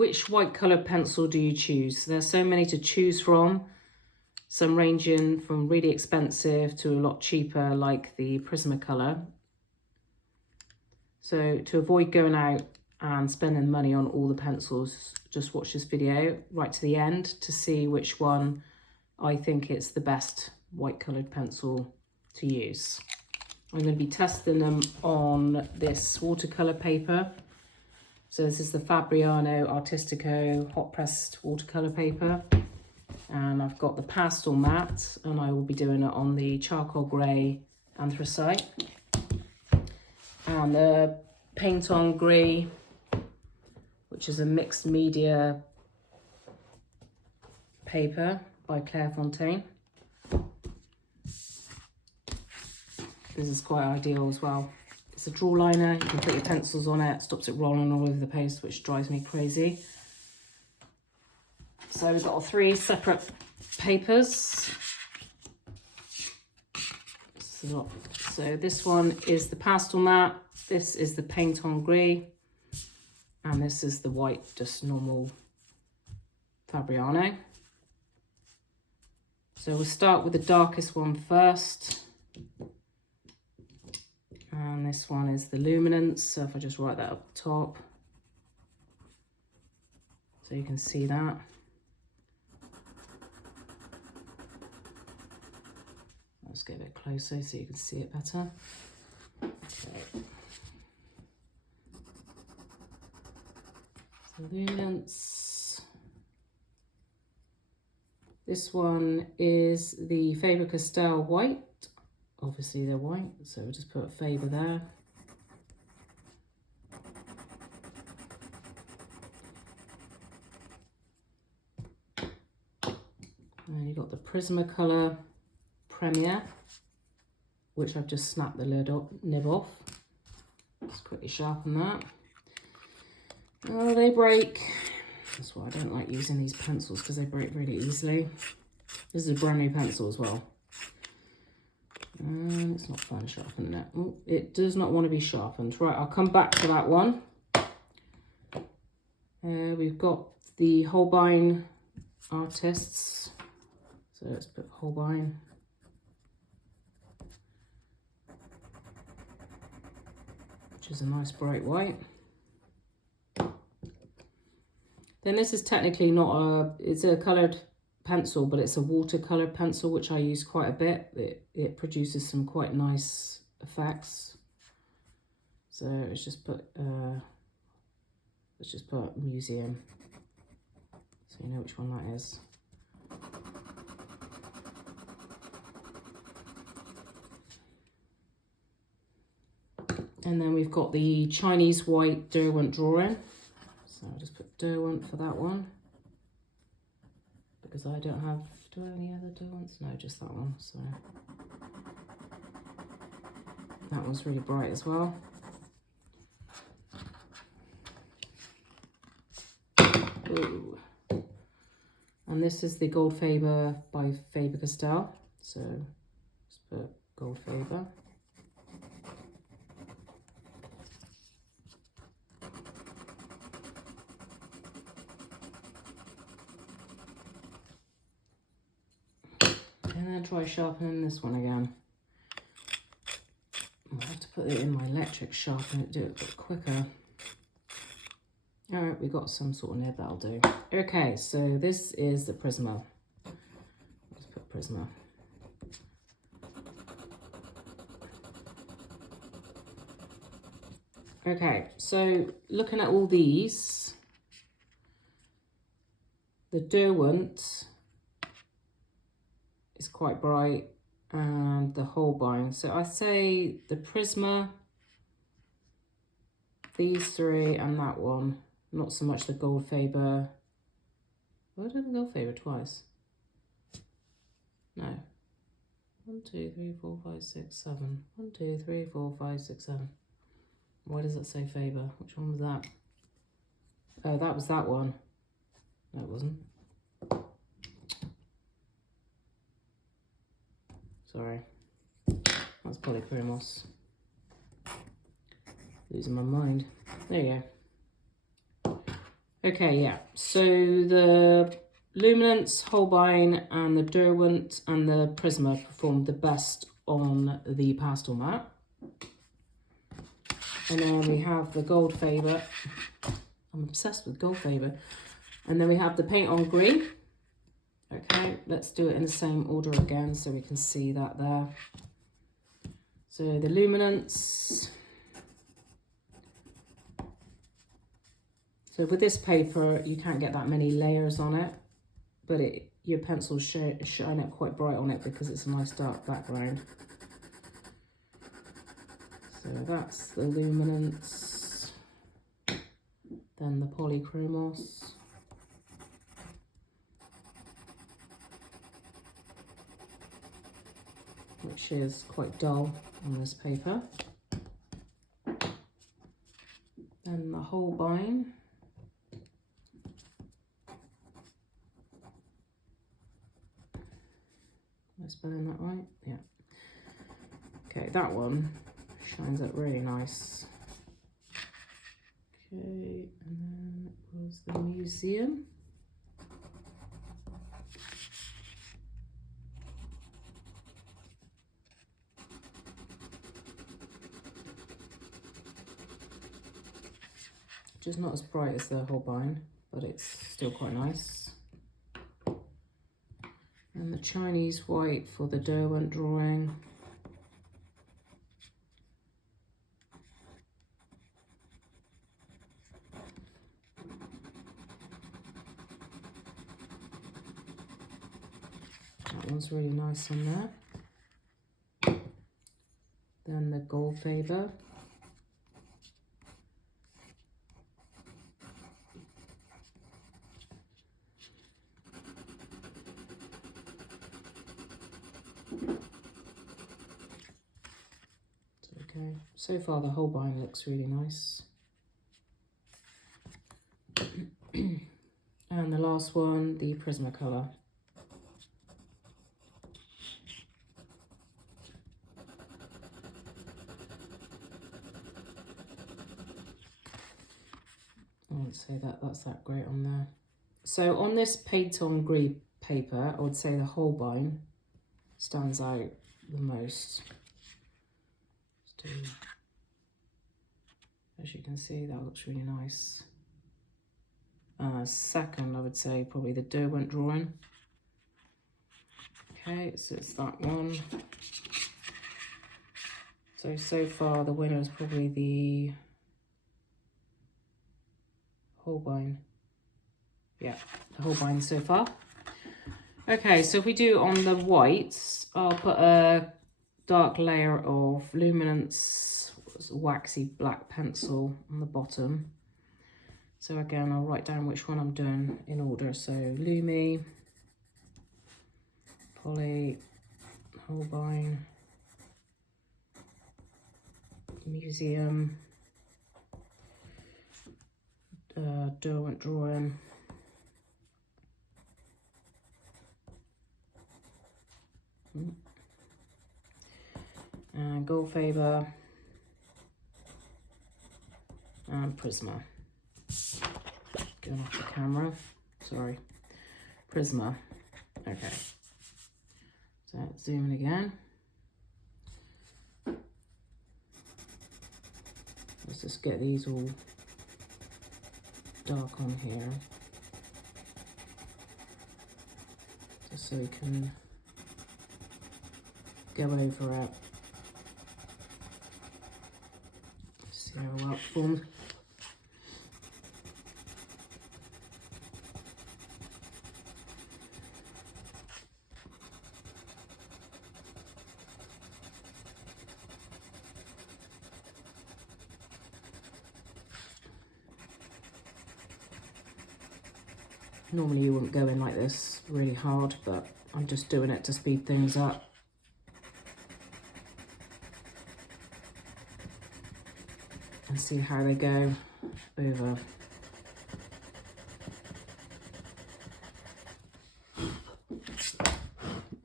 which white coloured pencil do you choose? There's so many to choose from, some ranging from really expensive to a lot cheaper, like the Prismacolor. So to avoid going out and spending money on all the pencils, just watch this video right to the end to see which one I think it's the best white coloured pencil to use. I'm going to be testing them on this watercolor paper. So this is the Fabriano Artistico hot pressed watercolor paper. And I've got the pastel matte, and I will be doing it on the charcoal grey anthracite. And the paint on grey, which is a mixed media paper by Claire Fontaine. This is quite ideal as well. It's a draw liner, you can put your pencils on it, stops it rolling all over the place, which drives me crazy. So we've got 3 separate papers. So this one is the pastel matte, this is the paint on grey, and this is the white, just normal Fabriano. So we'll start with the darkest one first. And this one is the luminance, so if I just write that up the top, so you can see that. Let's get a bit closer so you can see it better. Okay. So luminance. This one is the Faber-Castell white. Obviously they're white, so we'll just put Faber there. And then you've got the Prismacolor Premier, which I've just snapped the nib off. Just quickly sharpen that. Oh, they break. That's why I don't like using these pencils, because they break really easily. This is a brand new pencil as well. And it's not fun sharpening it. Oh, it does not want to be sharpened. Right, I'll come back to that one. We've got the Holbein Artists. So let's put Holbein. Which is a nice bright white. Then this is technically not a, it's a coloured pencil, but it's a watercolor pencil, which I use quite a bit. It produces some quite nice effects. So let's just put museum, so you know which one that is. And then we've got the Chinese white Derwent drawing. So I'll just put Derwent for that one, because I don't have, do I have any other Derwents? No, just that one. So that one's really bright as well. Ooh. And this is the Gold Faber by Faber-Castell. So let's put Gold Faber. And then try sharpening this one again. I'll have to put it in my electric sharpener to do it a bit quicker. All right, we've got some sort of nib, that'll do. Okay, so this is the Prisma. Let's put Prisma. Okay, so looking at all these, the Derwent is quite bright, and the Holbein. So I say the Prisma, these 3, and that one. Not so much the Gold Faber. Why did I have Gold Faber twice? No. 1, 2, 3, 4, 5, 6, 7. 1, 2, 3, 4, 5, 6, 7. Why does it say Faber? Which one was that? Oh, that was that one. No, it wasn't. Sorry. That's polychromos. Losing my mind. There you go. Okay, yeah, so the Luminance, Holbein and the Derwent and the Prisma performed the best on the pastel mat. And then we have the Gold Faber. I'm obsessed with Gold Faber. And then we have the Paint on Green. Okay, let's do it in the same order again so we can see that there. So the Luminance. So with this paper, you can't get that many layers on it, but your pencils shine up quite bright on it because it's a nice dark background. So that's the Luminance. Then the Polychromos. Which is quite dull on this paper. Then the Holbein. Am I spelling that right? Yeah. Okay, that one shines up really nice. Okay, and then it was the Museum. Which is not as bright as the Holbein, but it's still quite nice. And the Chinese White for the Derwent drawing. That one's really nice on there. Then the Gold Faber. Okay, so far the Holbein looks really nice. And the last one, the Prismacolor. I wouldn't say that's that great on there. So on this Paint on Green paper, I would say the Holbein stands out the most. As you can see, that looks really nice. Second, I would say probably the Derwent drawing. Okay, so it's that one. So far the winner is probably the Holbein. Yeah, the Holbein so far. Okay, so if we do on the whites, I'll put a dark layer of Luminance waxy black pencil on the bottom. So again, I'll write down which one I'm doing in order. So Lumi, Poly, Holbein, Museum, Derwent drawing, and Gold Faber, and Prisma. Going off the camera, sorry. Prisma. Okay. So zoom in again. Let's just get these all dark on here. Just so we can go over it. See how well it forms. Normally you wouldn't go in like this really hard, but I'm just doing it to speed things up. And see how they go over.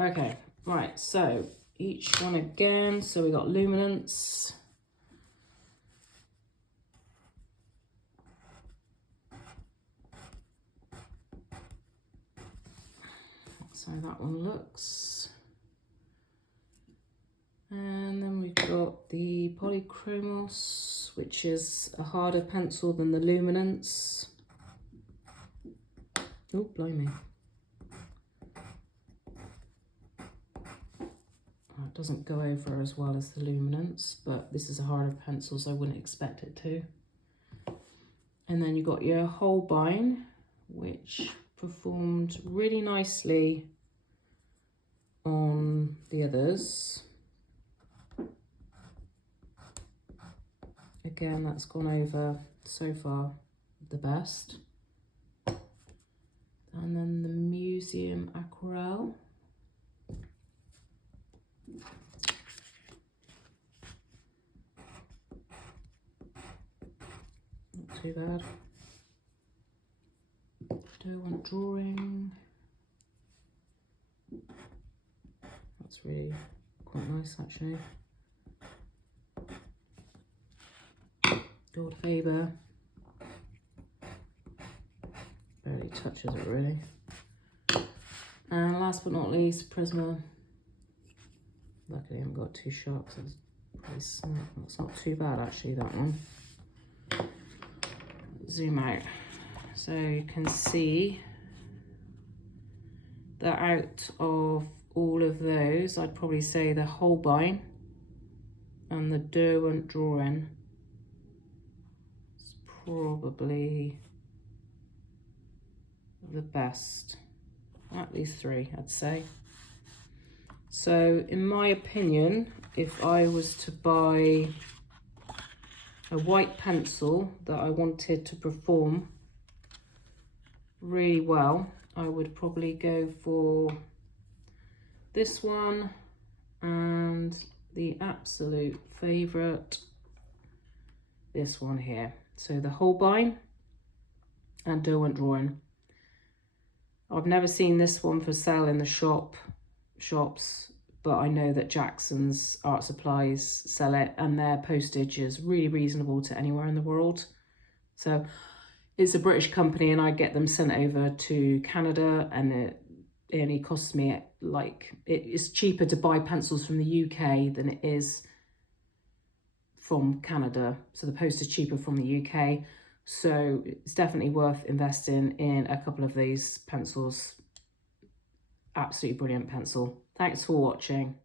Okay, right, so each one again. So we got Luminance. that's how that one looks. And then we've got the Polychromos, which is a harder pencil than the Luminance. Oh, blimey. It doesn't go over as well as the Luminance, but this is a harder pencil, so I wouldn't expect it to. And then you've got your Holbein, which performed really nicely on the others. Again, that's gone over so far the best. And then the Museum Aquarelle. Not too bad. Derwent Drawing. That's really quite nice actually. Watercolor Paper. Barely touches it really. And last but not least, Prisma. Luckily I haven't got too sharp, so it's pretty smart. That's not too bad actually, that one. Zoom out. So you can see that out of all of those, I'd probably say the Holbein and the Derwent Drawing is probably the best. At least three, I'd say. So in my opinion, if I was to buy a white pencil that I wanted to perform really well, I would probably go for this one and the absolute favorite, this one here. So the Holbein and Derwent Drawing. I've never seen this one for sale in the shops, but I know that Jackson's Art Supplies sell it, and their postage is really reasonable to anywhere in the world. So it's a British company, and I get them sent over to Canada, and it only costs me it's cheaper to buy pencils from the UK than it is from Canada. So the post is cheaper from the UK. So it's definitely worth investing in a couple of these pencils. Absolutely brilliant pencil. Thanks for watching.